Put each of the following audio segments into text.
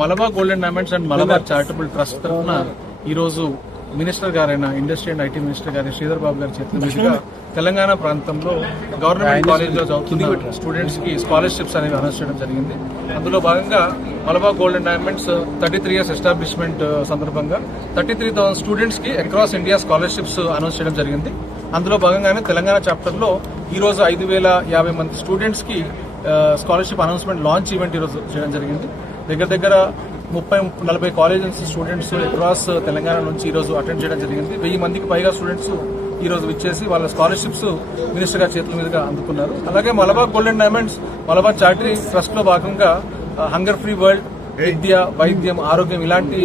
Malabar golden diamonds and Malabar charitable trust తరఫున ఈరోజు minister గారైన ఇండస్ట్రీ అండ్ ఐటీ మినిస్టర్ గారి శ్రీధర్ బాబు గారి చేతుల మీదుగా తెలంగాణ ప్రాంతంలో గవర్నమెంట్ కాలేజ్ లో చదువుతున్న స్టూడెంట్స్ కి స్కాలర్షిప్స్ అనేవి అనౌన్స్ చేయడం జరిగింది. అందులో భాగంగా Malabar golden diamonds 33 years establishment సందర్భంగా 33,000 స్టూడెంట్స్ కి అక్రాస్ ఇండియా స్కాలర్షిప్స్ అనౌన్స్ చేయడం జరిగింది. అందులో భాగంగానే తెలంగాణ చాప్టర్ లో ఈ రోజు 5,050 మంది స్టూడెంట్స్ కి స్కాలర్షిప్ అనౌన్స్మెంట్ లాంచ్ ఈవెంట్ ఈ రోజు చేయడం జరిగింది. దగ్గర 30-40 కాలేజెస్ స్టూడెంట్స్ అక్రాస్ తెలంగాణ నుంచి ఈ రోజు అటెండ్ చేయడం జరిగింది. 1000 మందికి పైగా స్టూడెంట్స్ ఈ రోజు విచ్చేసి వాళ్ళ స్కాలర్షిప్స్ మినిస్టర్ గారి చేతుల మీదుగా అందుకున్నారు. అలాగే Malabar golden diamonds Malabar charity trust లో భాగంగా హంగర్ ఫ్రీ వరల్డ్, విద్య, వైద్యం, ఆరోగ్యం ఇలాంటి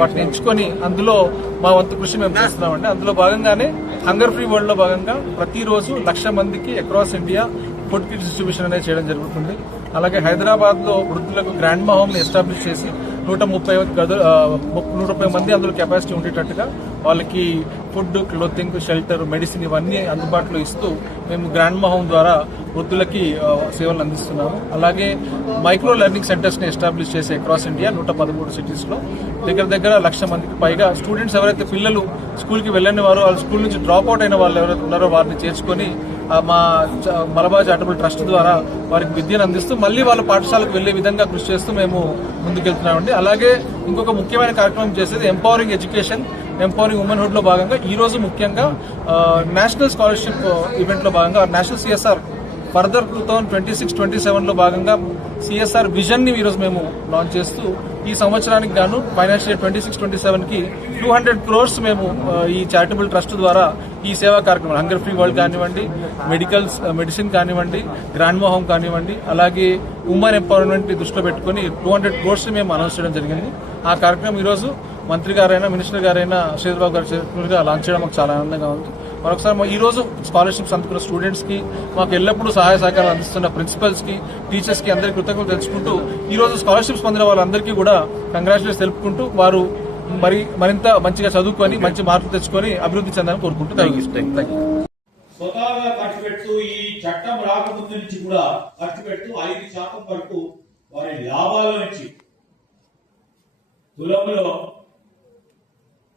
వాటిని ఎంచుకొని అందులో మా వంతు కృషి మేము చేస్తున్నామండి. అందులో భాగంగానే హంగర్ ఫ్రీ వరల్డ్ లో భాగంగా ప్రతిరోజు 1,00,000 మందికి across India food kits distribution అనేది చేయడం జరుగుతుంది. అలాగే హైదరాబాద్ లో వృద్ధులకు గ్రాండ్ మా హోమ్ ని ఎస్టాబ్లిష్ చేసి 130 మంది అందులో కెపాసిటీ ఉండేటట్టుగా వాళ్ళకి ఫుడ్, క్లోతింగ్, షెల్టర్, మెడిసిన్ ఇవన్నీ అందుబాటులో ఇస్తూ మేము గ్రాండ్ మా హోమ్ ద్వారా వృద్ధులకి సేవలు అందిస్తున్నాము. అలాగే మైక్రో లెర్నింగ్ సెంటర్స్ ని ఎస్టాబ్లిష్ చేసి అక్రాస్ ఇండియా 113 సిటీస్ లో దగ్గర 1,00,000 మందికి పైగా స్టూడెంట్స్ ఎవరైతే పిల్లలు స్కూల్ కి వెళ్ళని వారు, వాళ్ళ స్కూల్ నుంచి డ్రాప్ అవుట్ అయిన వాళ్ళు ఎవరైతే ఉన్నారో వారిని చేర్చుకొని మా మలబార్ చారిటబుల్ ట్రస్ట్ ద్వారా వారికి విద్యను అందిస్తూ మళ్లీ వాళ్ళ పాఠశాలకు వెళ్లే విధంగా కృషి చేస్తూ మేము ముందుకెళ్తున్నామండి. అలాగే ఇంకొక ముఖ్యమైన కార్యక్రమం చేసేది ఎంపవరింగ్ ఎడ్యుకేషన్, ఎంపవరింగ్ ఉమెన్హుడ్ లో భాగంగా ఈ రోజు ముఖ్యంగా నేషనల్ స్కాలర్షిప్ ఈవెంట్ లో భాగంగా నేషనల్ సిఎస్ఆర్ ఫర్దర్ 2026-27 లో భాగంగా సిఎస్ఆర్ విజన్ ని ఈరోజు మేము లాంచ్ చేస్తూ ఈ సంవత్సరానికి గాను ఫైనాన్షియల్ ఇయర్ 26-27 కి 200 crores మేము ఈ చారిటబుల్ ట్రస్ట్ ద్వారా ఈ సేవా కార్యక్రమం హంగర్ ఫ్రీ వరల్డ్ కానివ్వండి, మెడిసిన్ కానివ్వండి, గ్రాండ్ మా హోమ్ కానివ్వండి, అలాగే ఉమెన్ ఎంపవర్మెంట్ దృష్టిలో పెట్టుకుని 200 crores మేము అనౌన్స్ చేయడం జరిగింది. ఆ కార్యక్రమం ఈ రోజు మంత్రి గారైనా మినిస్టర్ గారైనా శ్రీధర్ బాబు గారి చేతులుగా లాంచ్ చేయడం మాకు చాలా ఆనందంగా ఉంది. మరొకసారి ఈ రోజు స్కాలర్షిప్స్ అందుకున్న స్టూడెంట్స్ కి, మాకు ఎల్లప్పుడూ సహాయ సహకారాలు అందిస్తున్న ప్రిన్సిపల్స్ కి, టీచర్స్ కి అందరికీ కృతజ్ఞతలు తెలుసుకుంటూ ఈ రోజు స్కాలర్షిప్స్ పొందిన వాళ్ళందరికీ కూడా కంగ్రాచులేషన్ తెలుపుకుంటూ వారు మరింత మంచిగా చదువుకొని మంచి మార్కులు తెచ్చుకొని అభివృద్ధి చెందాలని కోరుకుంటూ స్వతహాగా ఖర్చు పెడుతూ ఈ చట్టం రాకముందు నుంచి కూడా ఖర్చు పెడుతూ 5% వరకు వారి లాభాల నుంచి తులంలో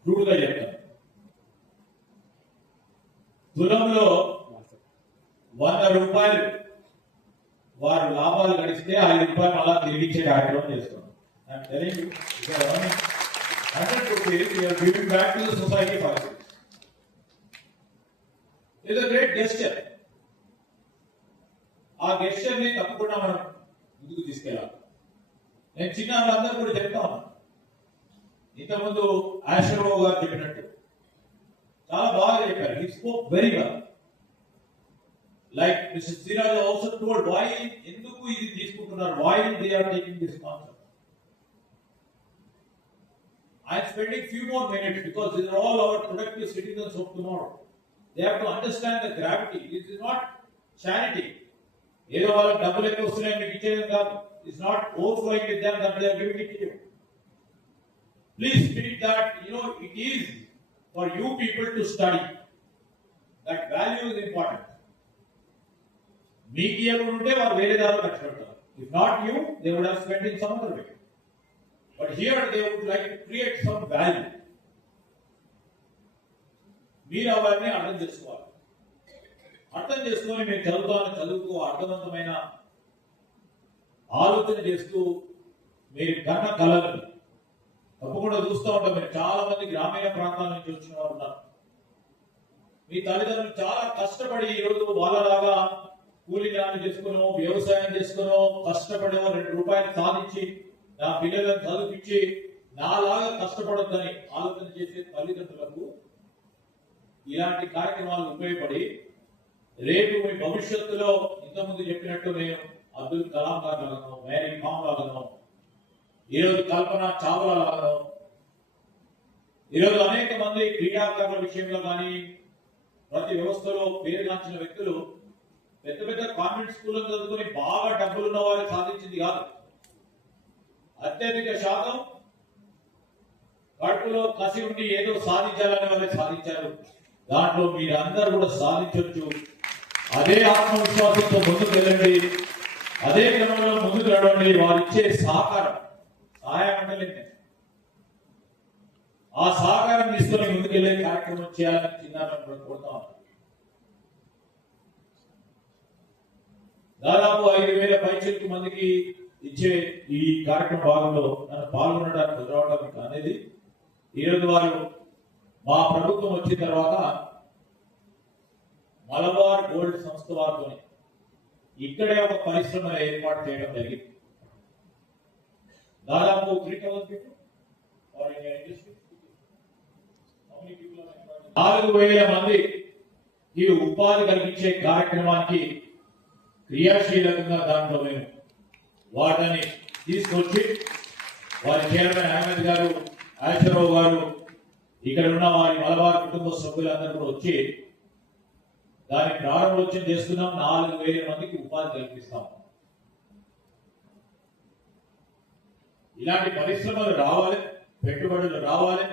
క్రూడ్గా చెప్తారు. తులంలో 100 రూపాయలు వారు లాభాలు గడిస్తే 5 రూపాయలు అలా తిరిగిచ్చే కార్యక్రమం చేస్తున్నాం. 100 rupees we are giving back to the society for it. It's a great gesture. ఆ గెస్చర్ ని తప్పకుండా మనం ముందుకు తీసుకెళ్ళాలి. నేను చిన్న వాళ్ళందరూ కూడా చెప్తాను, ఇంతకుముందు ఆశ్రమరావు గారు చెప్పినట్టు చాలా బాగా చెప్పారు. He spoke very well. Like mister Siraj also told why ఎందుకు ఇది తీసుకుంటున్నారు, why they are taking this concept. I am spending few more minutes because these are all our productive citizens of tomorrow. They have to understand the gravity. This is not charity. Either all double echo is not overflowing with them that they are giving it to you. Please treat that, it is for you people to study. That value is important. Media unte varu vere daru kachpettaru. If not you, they would have spent in some other way. But here they would like to create some value. మీరు అవన్నీ అర్థం చేసుకోవాలి. అర్థం చేసుకొని మీరు చదువుకు అర్థవంతమైన ఆలోచన చేస్తూ మీరు కన్న కళలు తప్పకుండా చూస్తూ ఉంటాం. మీరు చాలా మంది గ్రామీణ ప్రాంతాల నుంచి వచ్చిన వారు ఉన్నారు. మీ తల్లిదండ్రులు చాలా కష్టపడి ఈరోజు వాళ్ళలాగా కూలి గ్రామం చేసుకునో వ్యవసాయం చేసుకునో కష్టపడే 2 రూపాయలు సాధించి నా పిల్లలను చదివించి నాలాగా కష్టపడొద్దని ఆలోచన చేసే తల్లిదండ్రులకు ఇలాంటి కార్యక్రమాలు ఉపయోగపడి రేపు మీ భవిష్యత్తులో ఇంతకుముందు చెప్పినట్టు నేను అబ్దుల్ కలాం గారు లాగాను, మేరీ కామ్ లాగాను, ఈరోజు కల్పన చావ్లా లాగాను, ఈరోజు అనేక మంది క్రీడాకారుల విషయంలో కానీ ప్రతి వ్యవస్థలో పేరుగాంచిన వ్యక్తులు పెద్ద పెద్ద కాన్వెంట్ స్కూల్లో చదువుకుని బాగా డబ్బులున్న వారు సాధించింది కాదు. అత్యధిక శాతం కడుపులో కసి ఉండి ఏదో సాధించాలని వాళ్ళే సాధించారు. దాంట్లో మీరందరూ కూడా సాధించవచ్చు. అదే ఆత్మవిశ్వాసంతో ముందుకు వెళ్ళండి, అదే క్రమంలో ముందుకు నడవండి. వారిచ్చే సహకారం సహాయం అంటలేదు నేను. ఆ సహకారం తీసుకొని ముందుకెళ్లే కార్యక్రమం చేయాలని చిన్నారని కోరుతా ఉన్నాను. దాదాపు 5,000 పైచిలకు మందికి ఇచ్చే ఈ కార్యక్రమ భాగంలో నన్ను పాల్గొనడానికి కుదరవడం అనేది ఈరోజు వారు మా ప్రభుత్వం వచ్చిన తర్వాత మలబార్ గోల్డ్ సంస్థ వారితో ఇక్కడే ఒక పరిశ్రమ ఏర్పాటు చేయడం జరిగింది. దాదాపు 3,000 people or in your industry? How many people are employed? 4,000 మందికి ఉపాధి కలిగించే కార్యక్రమానికి క్రియాశీలకంగా దాంట్లో మేము వాటిని తీసుకొచ్చి వారి చైర్మన్ అహ్మద్ గారు, ఆశరావు గారు, ఇక్కడ ఉన్న వారి మలబార్ కుటుంబ సభ్యులందరూ కూడా వచ్చి దాన్ని ప్రారంభోత్సవం చేస్తున్నాం. 4,000 మందికి ఉపాధి కల్పిస్తాం. ఇలాంటి పరిశ్రమలు రావాలి, పెట్టుబడులు రావాలి,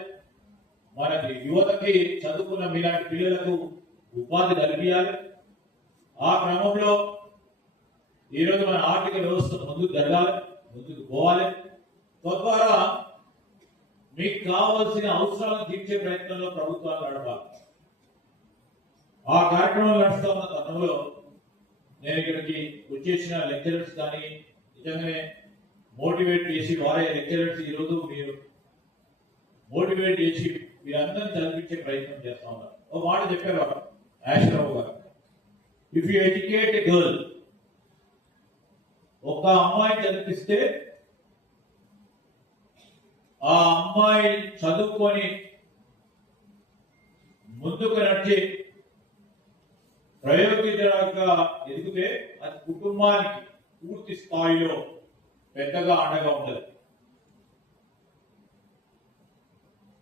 మనకి యువతకి చదువుకున్న మీలాంటి పిల్లలకు ఉపాధి కల్పించాలి. ఆ క్రమంలో ఈరోజు మన ఆర్థిక వ్యవస్థ ముందుకు జరగాలి, ముందుకు పోవాలి. తద్వారా మీకు కావాల్సిన అవసరాలను తీర్చే ప్రయత్నంలో ప్రభుత్వాలు నడపాలి. ఆ కార్యక్రమం నడుస్తూ ఉన్న తరుణంలో నేను ఇక్కడికి వచ్చేసిన లెక్చరర్స్ కానీ నిజంగానే మోటివేట్ చేసి వారే లెక్చరర్స్ ఈరోజు మీరు మోటివేట్ చేసి మీరందరినీ చదివించే ప్రయత్నం చేస్తా ఉన్నారు. ఒక మాట చెప్పేవారు ఆశరావు గారు, if you educate a girl, ఒక అమ్మాయి చదివిస్తే ఆ అమ్మాయి చదువుకొని ముందుకు నడిచి ప్రయోజనకంగా ఎదిగితే అది కుటుంబానికి పూర్తి స్థాయిలో పెద్దగా అండగా ఉంటుంది.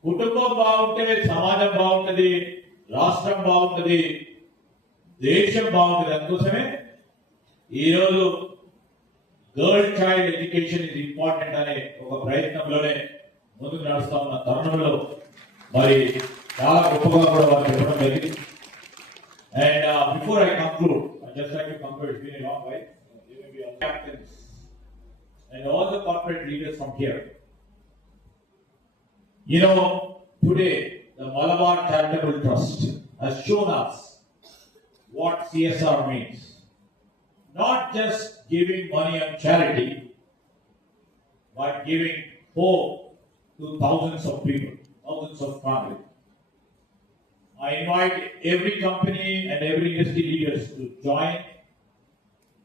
కుటుంబం బాగుంటే సమాజం బాగుంటుంది, రాష్ట్రం బాగుంటుంది, దేశం బాగుంటుంది. అందుకోసమే ఈరోజు girl child education is important అనే ఒక ప్రయత్నంలోనే ముందుకు నడుస్తా ఉన్న తరుణంలో మరి చాలా గొప్పగా కూడా వారు చెప్పడం జరిగింది. And before I conclude, I'd just like to conclude. It's been a long while. There may be all captains and all the corporate leaders from here. You know, today the Malabar Charitable Trust has shown us what CSR means. Not just giving money on charity, but giving hope to thousands of people, thousands of families. I invite every company and every industry leaders to join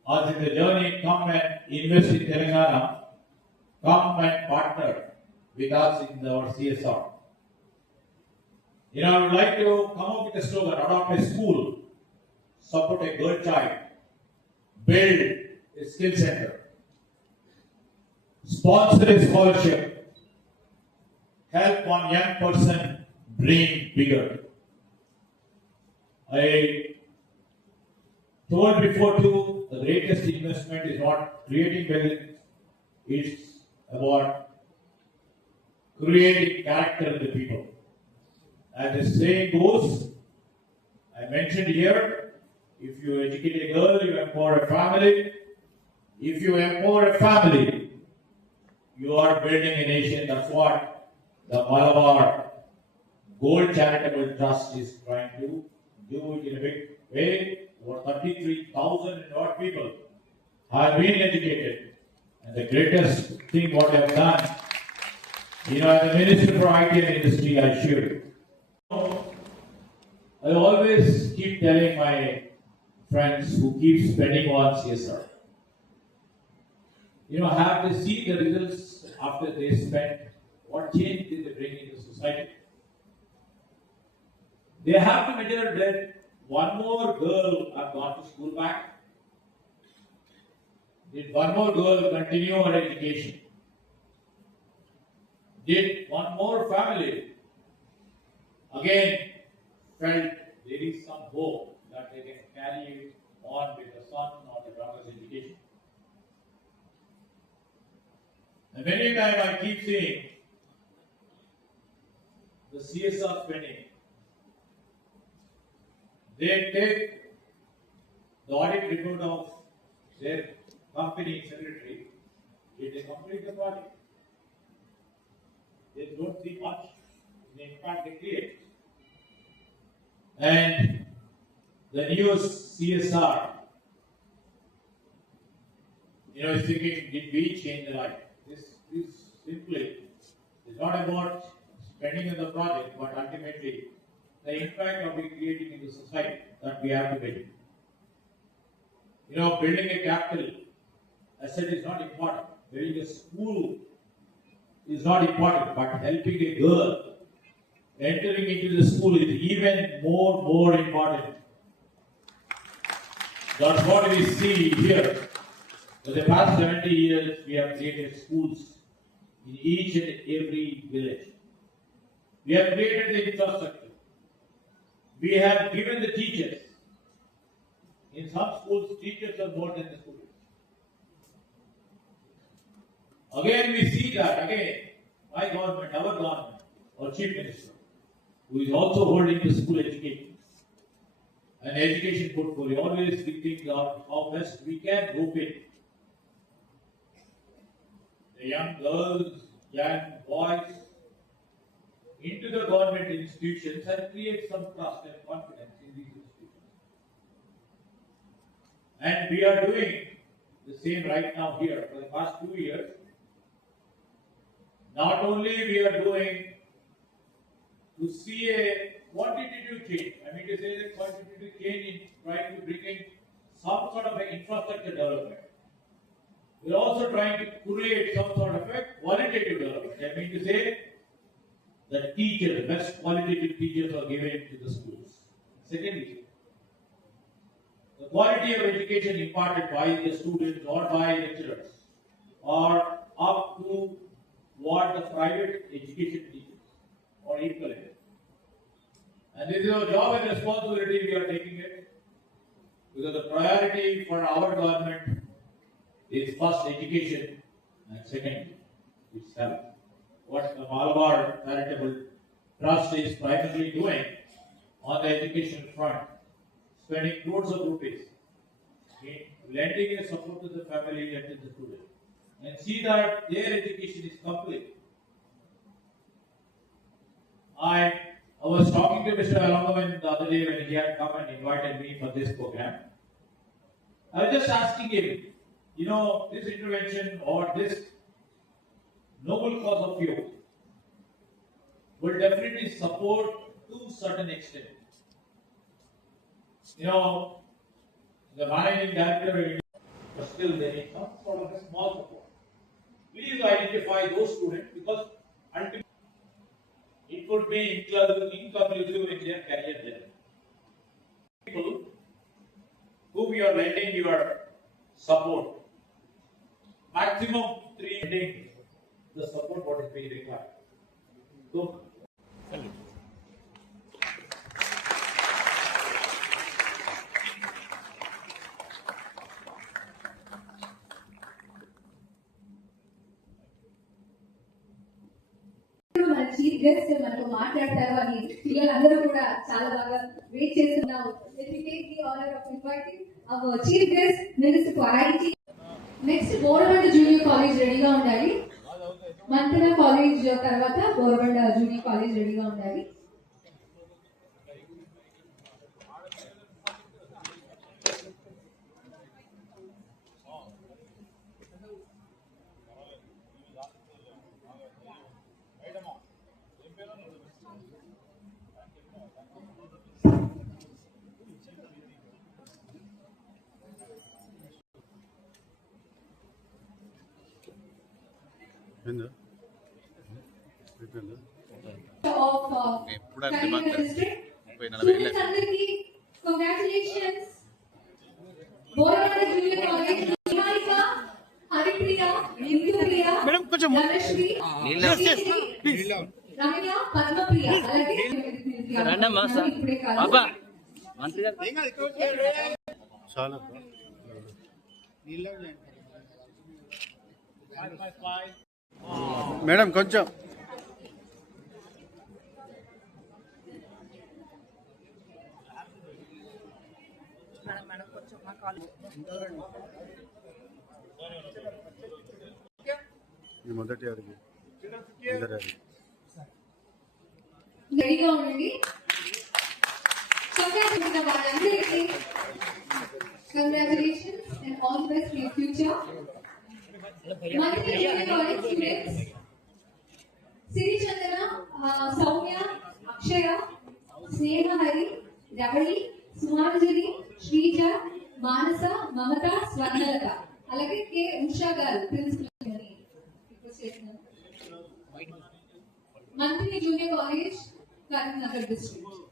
us in the journey. Come and invest in Telangana. Come and partner with us in our CSR. I would like to come up with a slogan: adopt a school, support a girl child, build a skill center, sponsor a scholarship, help one young person dream bigger. I told before too, the greatest investment is not creating wealth, it's about creating character in the people. As the saying goes, I mentioned here, if you educate a girl, you empower a family. If you empower a family, you are building a nation. That's what the Malabar Gold Charitable Trust is trying to do it in a big way. Over 33,000 and odd people have been educated. And the greatest thing what I have done, as a Minister for IT and Industry, I assure you. I always keep telling my friends who keep spending on CSR, have they seen the results after they spend? What change did they bring into society? They have to measure that one more girl have gone to school back. Did one more girl continue her education? Did one more family again felt there is some hope that they can carry on with the son or the daughter's education? And many times I keep saying the CSR spending, they take the audit report of their company secretary, it is complete the audit. they don't see much the impact they create. And the new CSR, is thinking, did we change the life? This is simply, it's not about spending on the project, but ultimately the impact of we creating in the society that we have to build. Building a capital asset is not important. Building a school is not important, but helping a girl entering into the school is even more important. That's what we see here. For the past 70 years, we have created schools in each and every village. We have created the infrastructure. We have given the teachers. In some schools, teachers are more than the students. Again, we see that, my government, our government, our Chief Minister, who is also holding the school education, an education portfolio, always thinking of how best we can group it. The young girls, young boys, into the government institutions and create some trust and confidence in these institutions. And we are doing the same right now here for the past 2 years. Not only we are doing to see a quantitative change, to say a quantitative change in trying to bring in some sort of an infrastructure development. We are also trying to create some sort of a qualitative development. To say that teachers, the best qualitative teachers are given to the schools. Secondly, the quality of education imparted by the students or by lecturers are up to what the private education teaches or equivalent. And this is our job and responsibility, we are taking it. Because the priority for our government is first education and second is health. What the Malabar Charitable Trust is primarily doing on the education front, spending crores of rupees in lending a support to the family and to the students, and see that their education is complete. I was talking to Mr. Alangovan the other day when he had come and invited me for this program. I was just asking him, this intervention or this noble cause of youth will definitely support to a certain extent. The managing director, but still they need some sort of a small support. Please identify those students because ultimately it could be inconclusive in their career journey. People whom you are lending your support, maximum 3 lending the support what is being required. So, మన chief guest మనకు మాట్లాడతారు అని పిల్లలందరూ కూడా చాలా బాగా wait చేస్తున్నాము. Chief guest minister for IT. Next Borabanda junior college రెడీగా ఉండాలి. మంతన కాలేజ్ తర్వాత బోరబండ జూనియర్ కాలేజ్ రెడీగా ఉండాలి. Congratulations, Borobandu Junior College, Niharika, Haripriya, Indupriya, Dhanashri, Ramya, Padmapriya. Madam కొంచెం మొదటి అడుగు రెడీగా ఉండండి. వాళ్ళందరికీ congratulations and all the best for your future. Mantri junior college students Sirichandana, Soumya, Akshaya, Snehahari, Ravali, Sumanjali, Srija, Manasa, Mamatha, Swarnalatha, అలాగే కె ఉషా గారు ప్రిన్సిపల్ అని రిక్వెస్ట్ చేస్తున్నాను. మంత్రి జూనియర్ కాలేజ్ కరీంనగర్ డిస్ట్రిక్ట్.